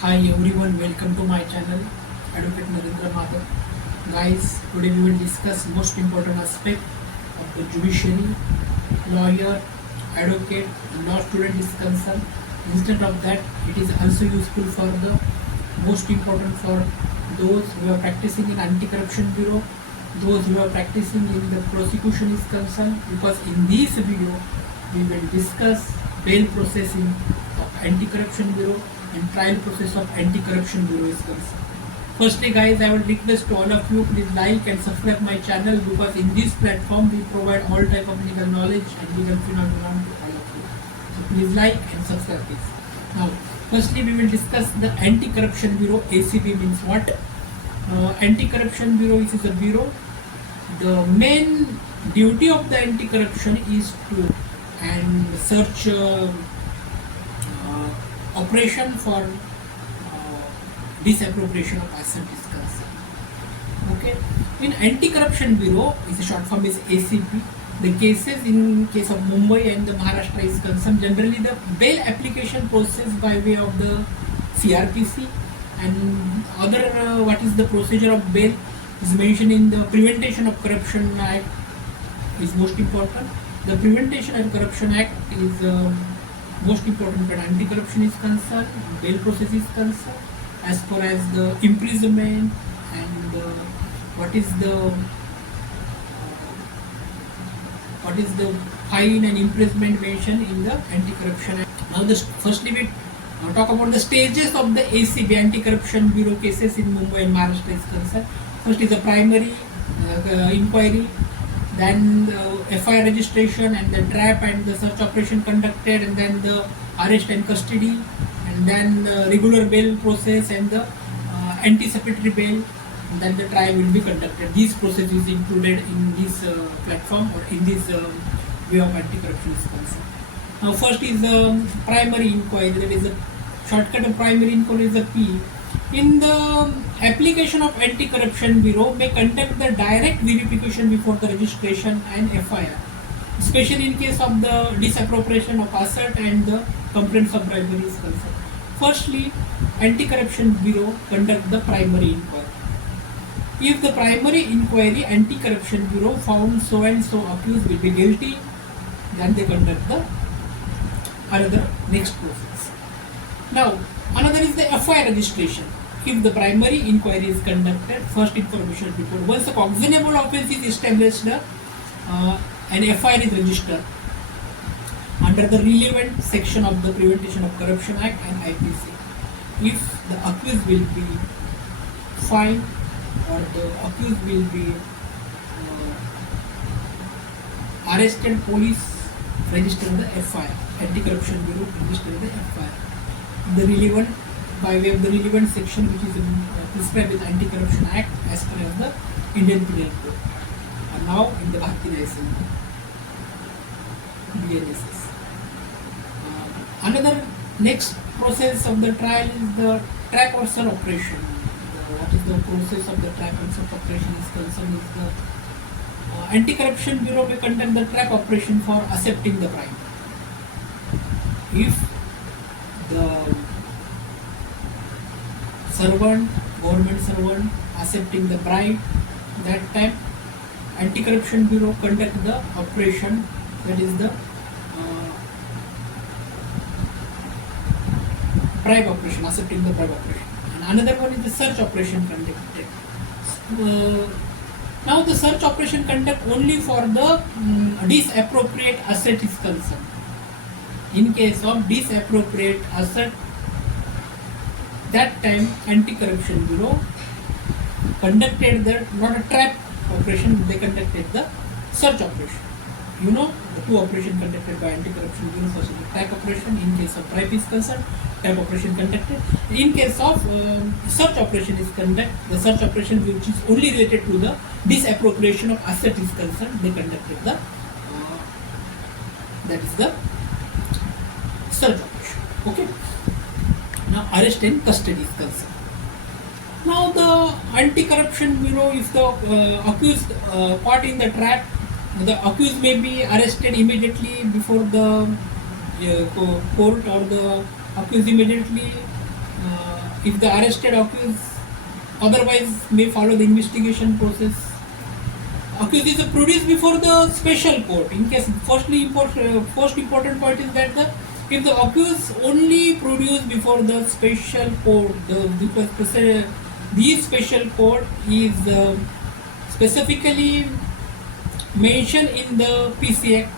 Hi everyone, welcome to my channel Adv Narendra Madhav. Guys, today we will discuss most important aspect of the judiciary, lawyer, advocate, law student is concerned. Instead of that, it is also useful for the most important for those who are practicing in anti-corruption bureau, those who are practicing in the prosecution is concerned, because in this video we will discuss bail processing of anti-corruption bureau and trial process of anti-corruption bureau is concerned. Firstly guys, I would request to all of you, please like and subscribe my channel, because in this platform we provide all type of legal knowledge and legal phenomenon to all of you. So please like and subscribe this. Now firstly we will discuss the anti-corruption bureau. ACB means what? Anti-corruption bureau is a bureau. The main duty of the anti-corruption is to and search operation for disappropriation of asset is concerned. Okay, in anti-corruption bureau, is a short form is ACB. The cases in case of Mumbai and the Maharashtra is concerned, generally the bail application process by way of the CRPC and other what is the procedure of bail is mentioned in the Prevention of Corruption Act is most important. The Prevention and Corruption Act is most important when anti-corruption is concerned, bail process is concerned, as far as the imprisonment and what is the fine and imprisonment mentioned in the anti-corruption act. Now firstly we talk about the stages of the ACB anti-corruption bureau cases in Mumbai and Maharashtra is concerned. First is the primary inquiry, then the FIR registration and the trap and the search operation conducted, and then the arrest and custody, and then the regular bail process and the anticipatory bail, and then the trial will be conducted. These processes is included in this platform or in this way of anti-corruption is concerned. Now first is the primary inquiry, that is the shortcut of primary inquiry is the P. In the application of anti-corruption bureau may conduct the direct verification before the registration and FIR, especially in case of the disappropriation of asset and the complaints of bribery is concerned. Firstly, anti-corruption bureau conduct the primary inquiry. If the primary inquiry anti-corruption bureau found so and so accused will be guilty, then they conduct the another next process. Now another is the FIR registration. If the primary inquiry is conducted, first information report. Once a cognoscible offence is established, an FIR is registered under the relevant section of the Prevention of Corruption Act and IPC. If the accused will be fined or the accused will be arrested, police register the FIR. Anti-corruption bureau register the FIR. The relevant by way of the relevant section which is prescribed with Anti-Corruption Act as per as the Indian Penal Code, and now in the Bharatiya Assembly, BNSS. Another next process of the trial is the trap or search operation. What is the process of the trap and search operation is concerned is the Anti-Corruption Bureau may conduct the trap operation for accepting the bribe. If the government servant accepting the bribe, that time Anti-Corruption Bureau conduct the operation, that is the bribe operation, accepting the bribe operation. And another one is the search operation conducted. Now the search operation conduct only for the disappropriate asset is concerned. In case of disappropriate asset, that time Anti-Corruption Bureau conducted the not a trap operation, they conducted the search operation. You know the two operations conducted by Anti-Corruption Bureau. First is the trap operation in case of bribe is concerned, trap operation conducted. In case of search operation is conducted, the search operation which is only related to the disappropriation of asset is concerned, they conducted the that is the search operation. Okay. Now arrest and custody is concerned. Now the Anti-Corruption Bureau, if the accused caught in the trap, the accused may be arrested immediately before the court, or the accused immediately if the arrested accused otherwise may follow the investigation process. Accused is produced before the special court. In case, first important point is that if the accused only produced before the special court, the special court is specifically mentioned in the PC Act,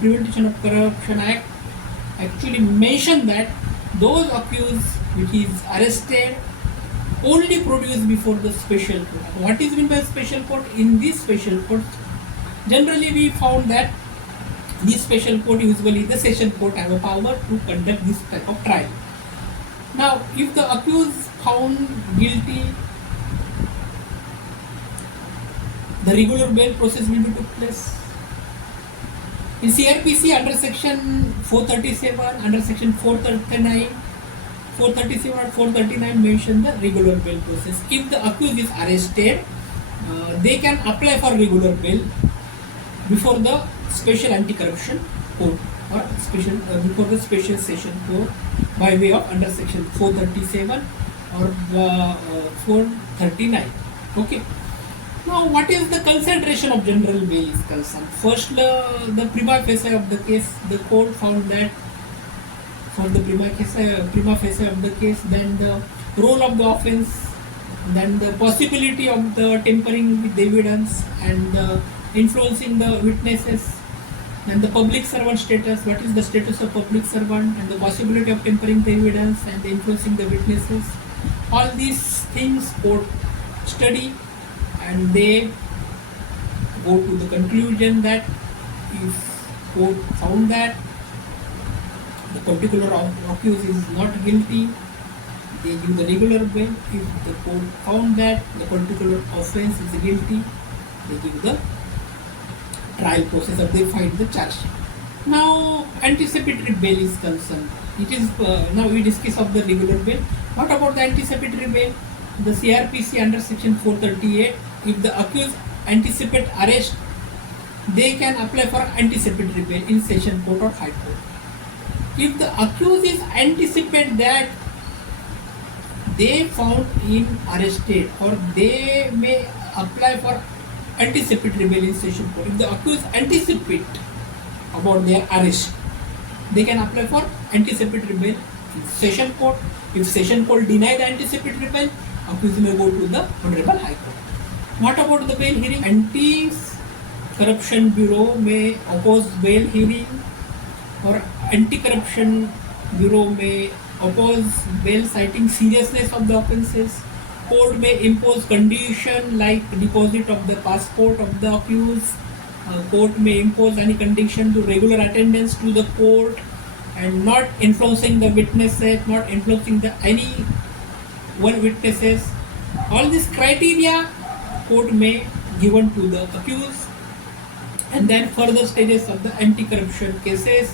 Prevention of Corruption Act, actually mentioned that those accused which is arrested only produced before the special court. What is meant by special court? In this special court, generally we found that this special court, usually the session court, have a power to conduct this type of trial. Now, if the accused found guilty, the regular bail process will be took place. In CRPC under section 437, under section 437 or 439 mention the regular bail process. If the accused is arrested, they can apply for regular bail before the special anti-corruption court or special before the special session court by way of under section 437 or 439. Okay. Now, what is the consideration of general bail is concerned? First, the prima facie of the case, the court found that for the prima facie of the case, then the role of the offence, then the possibility of the tampering with evidence and influencing the witnesses, and the public servant status, what is the status of public servant, and the possibility of tampering the evidence and the influencing the witnesses. All these things court study, and they go to the conclusion that if court found that the particular accused is not guilty, they give the regular bail. If the court found that the particular offence is guilty, they give the trial process or they find the charge sheet. Now, anticipatory bail is concerned. It is now we discuss of the regular bail. What about the anticipatory bail? The CRPC under section 438, if the accused anticipate arrest, they can apply for anticipatory bail in session court or high court. If the accused is anticipate that they found in arrested, or they may apply for anticipatory bail in session court. If the accused anticipate about their arrest, they can apply for anticipatory bail in session court. If session court deny the anticipatory bail, accused may go to the Honorable High Court. What about the bail hearing? Anti-Corruption Bureau may oppose bail hearing, or Anti-Corruption Bureau may oppose bail citing seriousness of the offences. Court may impose condition like deposit of the passport of the accused. Court may impose any condition to regular attendance to the court and not influencing the witnesses, not influencing the any one witnesses. All these criteria court may given to the accused. And then further stages of the anti-corruption cases,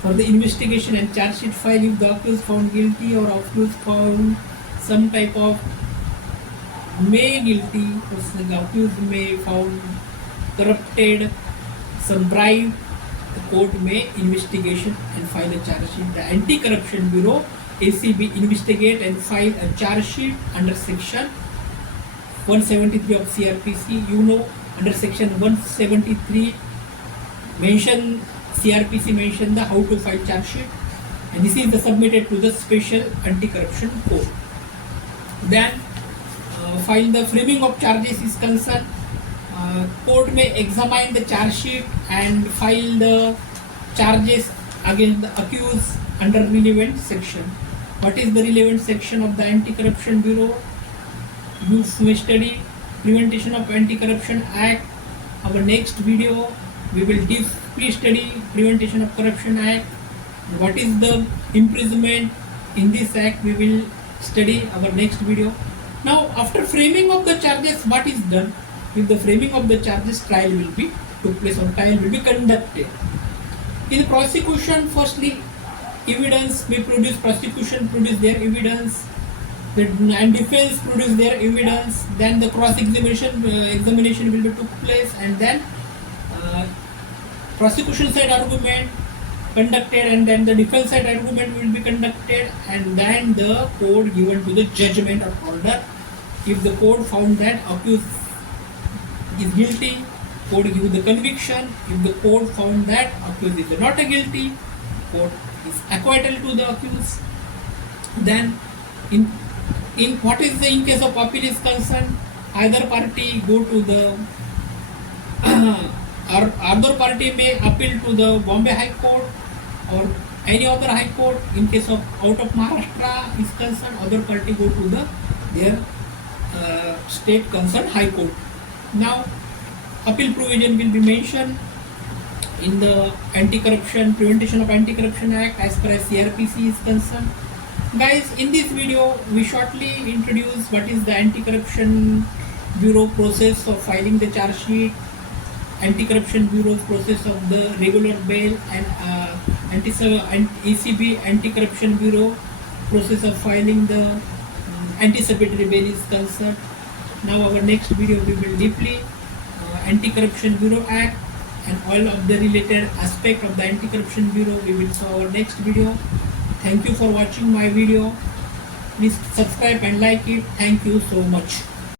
for the investigation and charge sheet file, if the accused found guilty or accused found some type of may guilty, the accused may found corrupted, some bribe, the court may investigation and file a charge sheet. The Anti-Corruption Bureau ACB investigate and file a charge sheet under section 173 of CRPC. You know, under section 173 mention CRPC mention the how to file charge sheet, and this is the submitted to the special anti-corruption court. Then file the framing of charges is concerned. Court may examine the charge sheet and file the charges against the accused under relevant section. What is the relevant section of the Anti-Corruption Bureau? You may study Prevention of Anti-Corruption Act. Our next video we will deeply study Prevention of Corruption Act. What is the imprisonment in this act? We will study our next video. Now, after framing of the charges, what is done? With the framing of the charges, trial will be took place, or trial will be conducted. In the prosecution, firstly, evidence may produce, prosecution produce their evidence, and defense produce their evidence. Then the cross-examination examination will be took place, and then prosecution side argument, conducted, and then the defense side argument will be conducted, and then the court given to the judgment or order. If the court found that accused is guilty, court give the conviction. If the court found that accused is not a guilty, court is acquittal to the accused. Then in what is the in case of appeal is concerned, either party go to the or other party may appeal to the Bombay High Court or any other High Court. In case of out of Maharashtra is concerned, other party go to the their state concerned High Court. Now, appeal provision will be mentioned in the Anti-Corruption Prevention of Anti-Corruption Act as per as CRPC is concerned. Guys, in this video we shortly introduce what is the Anti-Corruption Bureau process of filing the charge sheet, Anti-Corruption Bureau process of the regular bail, and ACB Anti-Corruption Bureau process of filing the anticipatory bail is concerned. Now our next video we will deeply Anti-Corruption Bureau Act and all of the related aspect of the Anti-Corruption Bureau we will saw our next video. Thank you for watching my video. Please subscribe and like it. Thank you so much.